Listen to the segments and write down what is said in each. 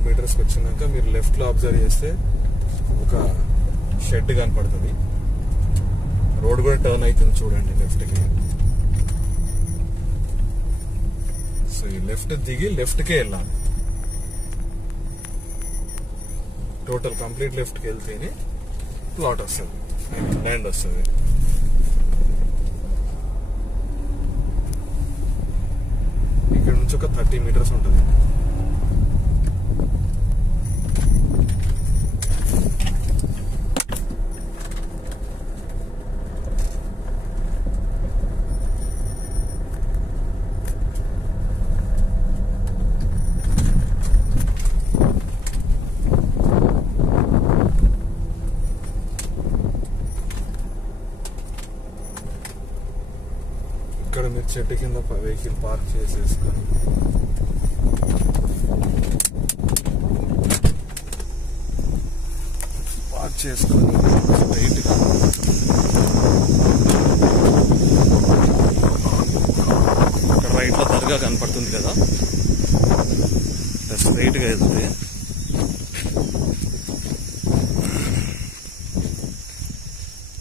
100 metres వచ్చినాక మీరు left లో అబ్జర్వ్ చేస్తే ఒక షెడ్ కనపడుతుంది. రోడ్ కూడా టర్న్ అవుతుంది చూడండి లెఫ్ట్ కి. సో ఈ లెఫ్ట్ దిగి లెఫ్ట్ కే వెళ్ళాలి. టోటల్ కంప్లీట్ లెఫ్ట్ కి వెళ్తేనే ప్లాట్ వస్తుంది, ల్యాండ్ వస్తుంది. ఇక్కడ నుంచి ఒక 30 మీటర్స్ ఉంటుంది. ఇక్కడ మీరు చెట్టు కింద వెహికల్ పార్క్ చేసేసుకొని స్ట్రైట్ గా ఇక్కడ రైట్ లో దర్గా కనపడుతుంది కదా, స్ట్రైట్ గా వెళ్తే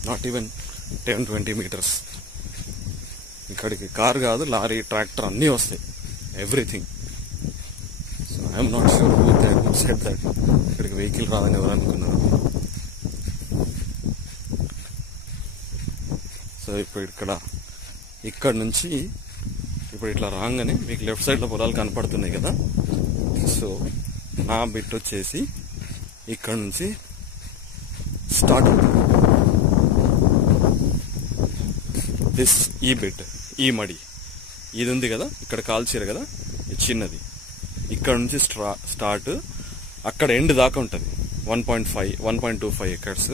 నాట్ ఈవెన్ 10-20 మీటర్స్ ఇక్కడికి కార్ కాదు, లారీ, ట్రాక్టర్ అన్నీ వస్తాయి, everything. So I'm not sure who said that ఇక్కడికి వెహికల్ రాదని ఎవరు అనుకున్నారు. సో ఇప్పుడు ఇక్కడ నుంచి ఇప్పుడు ఇట్లా రాగానే మీకు లెఫ్ట్ సైడ్ లో పొలాలు కనపడుతున్నాయి కదా. సో నా బిట్ వచ్చేసి ఇక్కడ నుంచి స్టార్ట్ అవుతుంది. ఈ బిట్, ఈ మడి ఇది ఉంది కదా, ఇక్కడ కాల్చారు కదా, ఇది చిన్నది. ఇక్కడ నుంచి స్టార్ట్ అక్కడ ఎండ్ దాకా ఉంటుంది. 1.25 ఎకర్స్.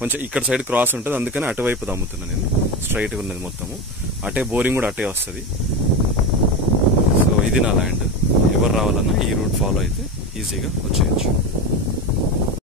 కొంచెం ఇక్కడ సైడ్ క్రాస్ ఉంటుంది, అందుకని అటువైపు దమ్ముతున్నా నేను. స్ట్రైట్ గా ఉన్నది మొత్తము. అటే బోరింగ్ కూడా అటే వస్తుంది. సో ఇది నా ల్యాండ్. ఎవరు రావాలన్నా ఈ రూట్ ఫాలో అయితే ఈజీగా వచ్చేయచ్చు.